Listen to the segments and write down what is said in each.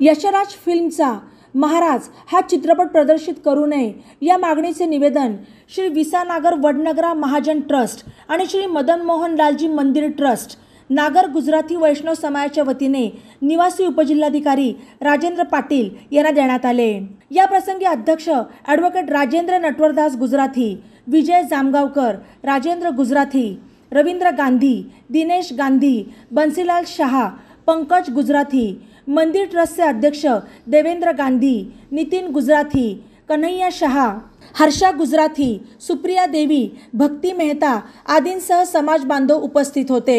यशराज फिल्मचा महाराज हा चित्रपट प्रदर्शित करू नये या मागणीचे निवेदन श्री विसानागर वडनगरा महाजन ट्रस्ट आणि श्री मदन मोहन लालजी मंदिर ट्रस्ट नागर गुजराती वैष्णव समाजाच्या वतीने निवासी उपजिल्हाधिकारी राजेंद्र पाटील यांना देण्यात आले। या प्रसंगी अध्यक्ष ॲडव्होकेट राजेंद्र नटवरदास गुजराती, विजय जामगावकर, राजेंद्र गुजराती, रवींद्र गांधी, दिनेश गांधी, बंसीलाल शाह, पंकज गुजराती, मंदिर ट्रस्टचे अध्यक्ष देवेंद्र गांधी, नितीन गुजराती, कन्हैया शाह, हर्षा गुजराती, सुप्रिया देवी, भक्ती मेहता आदींसह समाज बांधव उपस्थित होते।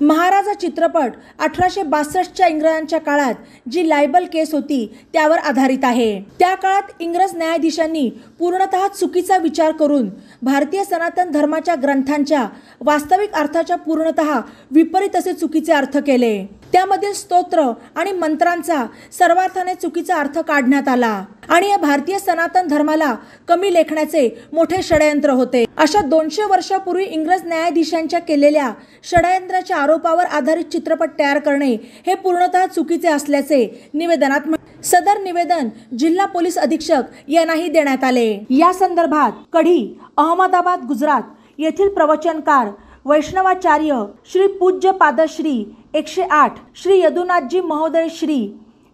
महाराज हा चित्रपट 1862च्या इंग्रजांच्या काळात जी लायबल केस होती त्यावर आधारित आहे। त्या काळात इंग्रज न्यायाधीशांनी पूर्णतः चुकीचा विचार करून भारतीय सनातन धर्माच्या ग्रंथांच्या वास्तविक अर्थाच्या पूर्णतः विपरीत असे चुकीचे अर्थ केले। त्यामधील स्तोत्र आणि मंत्रांचा सर्वार्थाने चुकीचा अर्थ काढण्यात आला आणि या भारतीय सनातन धर्माला कमी लेखण्याचे मोठे षडयंत्र होते। अशा 200 वर्षापूर्वी इंग्रज न्यायाधीशांच्या केलेल्या षडयंत्राच्या आरोपावर आधारित चित्रपट तयार करणे हे पूर्णतः चुकीचे असल्याचे निवेदनात सदर निवेदन जिल्हा पोलीस अधीक्षक यांनाही देण्यात आले। या संदर्भात कढी, अहमदाबाद, गुजरात येथील प्रवचनकार वैष्णवाचार्य श्री पूज्य पादश्री 108 श्री यदुनाथजी महोदय श्री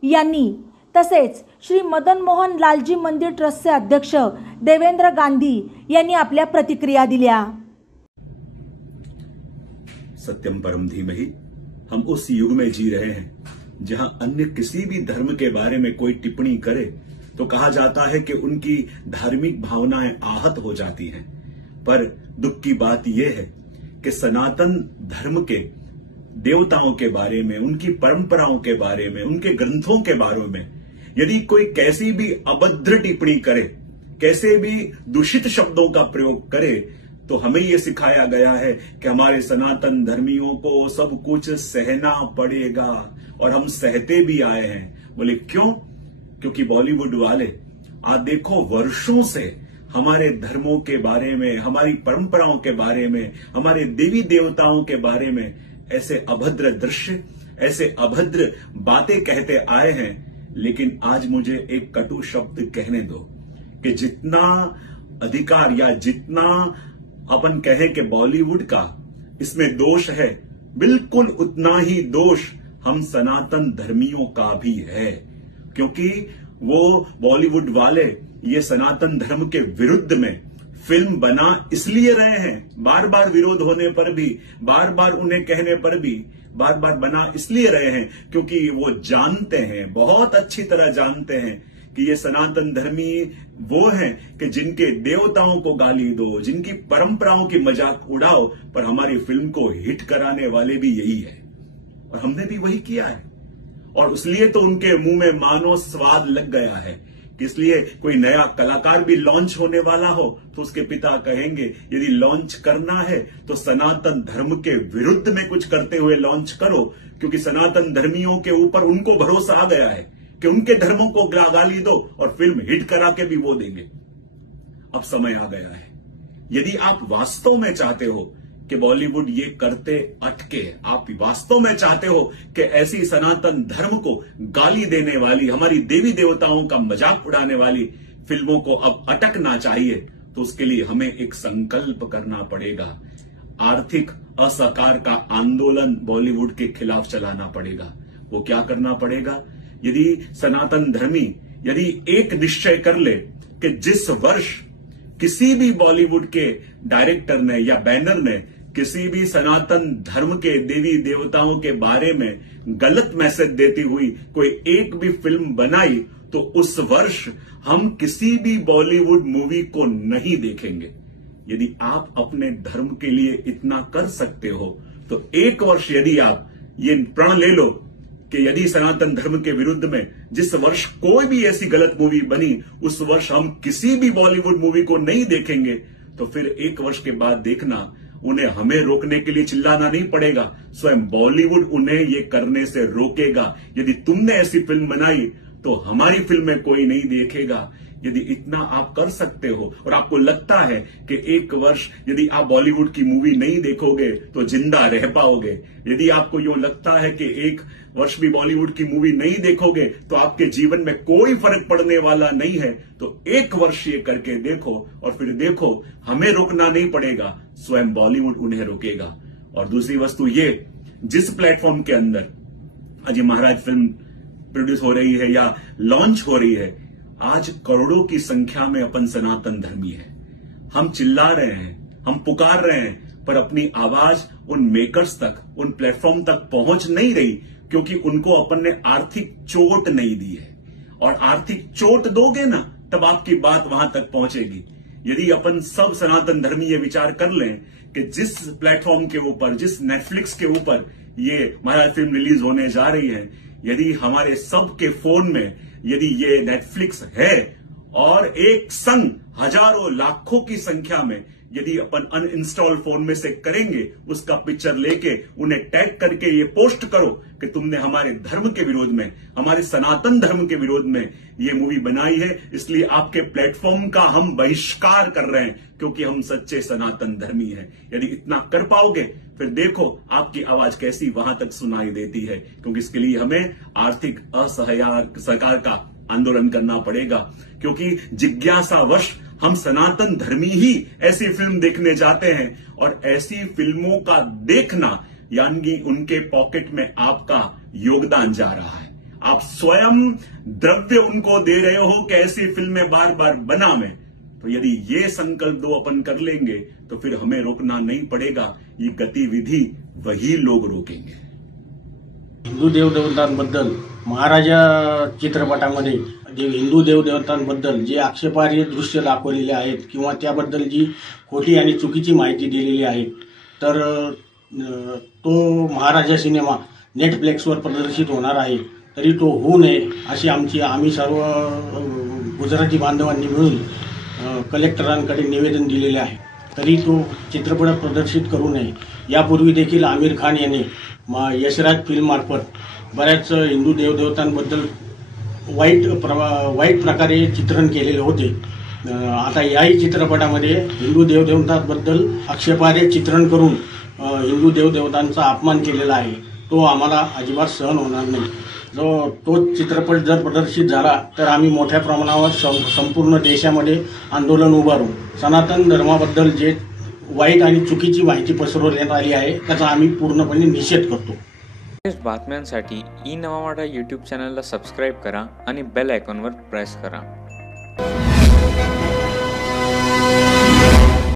यांनी तसेच श्री मदन मोहन लालजी मंदिर ट्रस्टचे अध्यक्ष देवेंद्र गांधी यांनी आपल्या प्रतिक्रिया दिल्या। सत्यम परम धीमहि, हम उस युग में जी रहे हैं जहां अन्य किसी भी धर्म के बारे में कोई टिप्पणी करे तो कहा जाता है कि उनकी धार्मिक भावनाएं आहत हो जाती हैं। पर दुख की बात यह है कि सनातन धर्म के देवताओं के बारे में, उनकी परंपराओं के बारे में, उनके ग्रंथों के बारे में यदि कोई कैसी भी अभद्र टिप्पणी करे, कैसे भी दूषित शब्दों का प्रयोग करे, तो हमें यह सिखाया गया है कि हमारे सनातन धर्मियों को सब कुछ सहना पड़ेगा और हम सहते भी आए हैं। बोले क्यों? क्योंकि बॉलीवुड वाले आज देखो वर्षों से हमारे धर्मों के बारे में, हमारी परंपराओं के बारे में, हमारे देवी देवताओं के बारे में ऐसे अभद्र दृश्य, ऐसे अभद्र बातें कहते आए हैं। लेकिन आज मुझे एक कटु शब्द कहने दो कि जितना अधिकार या जितना अपन कहें कि बॉलीवुड का इसमें दोष है, बिल्कुल उतना ही दोष हम सनातन धर्मियों का भी है। क्योंकि वो बॉलीवुड वाले ये सनातन धर्म के विरुद्ध में फिल्म बना इसलिए रहे हैं, बार बार विरोध होने पर भी, बार बार उन्हें कहने पर भी बार बार बना इसलिए रहे हैं क्योंकि वो जानते हैं, बहुत अच्छी तरह जानते हैं कि ये सनातन धर्मी वो हैं कि जिनके देवताओं को गाली दो, जिनकी परंपराओं की मजाक उड़ाओ, पर हमारी फिल्म को हिट कराने वाले भी यही है और हमने भी वही किया है। और इसलिए तो उनके मुंह में मानो स्वाद लग गया है। इसलिए कोई नया कलाकार भी लॉन्च होने वाला हो तो उसके पिता कहेंगे यदि लॉन्च करना है तो सनातन धर्म के विरुद्ध में कुछ करते हुए लॉन्च करो, क्योंकि सनातन धर्मियों के ऊपर उनको भरोसा आ गया है कि उनके धर्मों को गाली दो और फिल्म हिट करा के भी वो देंगे। अब समय आ गया है, यदि आप वास्तव में चाहते हो कि बॉलीवुड ये करते अटके, आप वास्तव में चाहते हो कि ऐसी सनातन धर्म को गाली देने वाली, हमारी देवी देवताओं का मजाक उड़ाने वाली फिल्मों को अब अटकना चाहिए, तो उसके लिए हमें एक संकल्प करना पड़ेगा। आर्थिक असहकार का आंदोलन बॉलीवुड के खिलाफ चलाना पड़ेगा। वो क्या करना पड़ेगा? यदि सनातन धर्मी यदि एक निश्चय कर ले कि जिस वर्ष किसी भी बॉलीवुड के डायरेक्टर ने या बैनर ने किसी भी सनातन धर्म के देवी देवताओं के बारे में गलत मैसेज देती हुई कोई एक भी फिल्म बनाई, तो उस वर्ष हम किसी भी बॉलीवुड मूवी को नहीं देखेंगे। यदि आप अपने धर्म के लिए इतना कर सकते हो तो एक वर्ष यदि आप ये प्रण ले लो कि यदि सनातन धर्म के विरुद्ध में जिस वर्ष कोई भी ऐसी गलत मूवी बनी, उस वर्ष हम किसी भी बॉलीवुड मूवी को नहीं देखेंगे, तो फिर एक वर्ष के बाद देखना, उन्हें हमें रोकने के लिए चिल्लाना नहीं पड़ेगा, स्वयं बॉलीवुड उन्हें ये करने से रोकेगा। यदि तुमने ऐसी फिल्म बनाई तो हमारी फिल्में कोई नहीं देखेगा। यदि इतना आप कर सकते हो और आपको लगता है कि एक वर्ष यदि आप बॉलीवुड की मूवी नहीं देखोगे तो जिंदा रह पाओगे, यदि आपको यूं लगता है कि एक वर्ष भी बॉलीवुड की मूवी नहीं देखोगे तो आपके जीवन में कोई फर्क पड़ने वाला नहीं है, तो एक वर्ष ये करके देखो और फिर देखो हमें रोकना नहीं पड़ेगा, स्वयं बॉलीवुड उन्हें रोकेगा। और दूसरी वस्तु ये, जिस प्लेटफॉर्म के अंदर अजय महाराज फिल्म प्रोड्यूस हो रही है या लॉन्च हो रही है, आज करोड़ों की संख्या में अपन सनातन धर्मी है। हम चिल्ला रहे हैं, हम पुकार रहे हैं, पर अपनी आवाज उन मेकर्स तक, उन प्लेटफॉर्म तक पहुंच नहीं रही, क्योंकि उनको अपन ने आर्थिक चोट नहीं दी है। और आर्थिक चोट दोगे ना, तब आपकी बात वहां तक पहुंचेगी। यदि अपन सब सनातन धर्मी ये विचार कर लें कि जिस प्लेटफॉर्म के ऊपर, जिस नेटफ्लिक्स के ऊपर ये महाराज फिल्म रिलीज होने जा रही है, यदि हमारे सबके फोन में यदि ये नेटफ्लिक्स है और एक संग हजारों लाखों की संख्या में यदि अपन अनइंस्टॉल फोन में से करेंगे, उसका पिक्चर लेके उन्हें टैग करके ये पोस्ट करो कि तुमने हमारे धर्म के विरोध में, हमारे सनातन धर्म के विरोध में ये मूवी बनाई है, इसलिए आपके प्लेटफॉर्म का हम बहिष्कार कर रहे हैं क्योंकि हम सच्चे सनातन धर्मी हैं। यदि इतना कर पाओगे फिर देखो आपकी आवाज कैसी वहां तक सुनाई देती है, क्योंकि इसके लिए हमें आर्थिक असहकार का आंदोलन करना पड़ेगा। क्योंकि जिज्ञासावश हम सनातन धर्मी ही ऐसी फिल्म देखने जाते हैं और ऐसी फिल्मों का देखना यानी उनके पॉकेट में आपका योगदान जा रहा है। आप स्वयं द्रव्य उनको दे रहे हो कि ऐसी फिल्में बार बार बनावें। तो यदि ये संकल्प दो अपन कर लेंगे तो फिर हमें रोकना नहीं पड़ेगा, ये गतिविधि वही लोग रोकेंगे। हिंदू देवदेवतांबद्दल महाराजा चित्रपटामध्ये जे हिंदू देवदेवतांबद्दल जे आक्षेपार्ह दृश्य दाखवलेले आहेत किंवा त्याबद्दल जी खोटी आणि चुकीची माहिती दिलेली आहे, तर तो महाराजा सिनेमा नेटफ्लिक्सवर प्रदर्शित होणार आहे, तरी तो होऊ नये अशी आम्ही सर्व गुजराती बांधवांनी मिळून कलेक्टरांकडे निवेदन दिलेले आहे। तरी तो चित्रपट प्रदर्शित करू नये। यापूर्वी देखील आमिर खान यांनी यशराज फिल्ममार्फत बऱ्याच हिंदू देवदेवतांबद्दल वाईट प्रकारे चित्रण केलेले होते। आता याही चित्रपटामध्ये हिंदू देवदेवतांबद्दल आक्षेपार्ह चित्रण करून हिंदू देवदेवतांचा अपमान केलेला आहे, तो आम्हाला अजिबात सहन होणार नाही। तो चित्रपट जर प्रदर्शित झाला तर आम्ही मोठ्या प्रमाणावर संपूर्ण देशामध्ये आंदोलन उभारू। सनातन धर्माबद्दल जे वाईट आणि चुकीची माहिती पसरवण्यात आली आहे त्याचा आम्ही पूर्णपणे निषेध करतो। बातम्यांसाठी ई नवा मराठा यूट्यूब चॅनलला सबस्क्राईब करा आणि बेल आयकॉनवर प्रेस करा।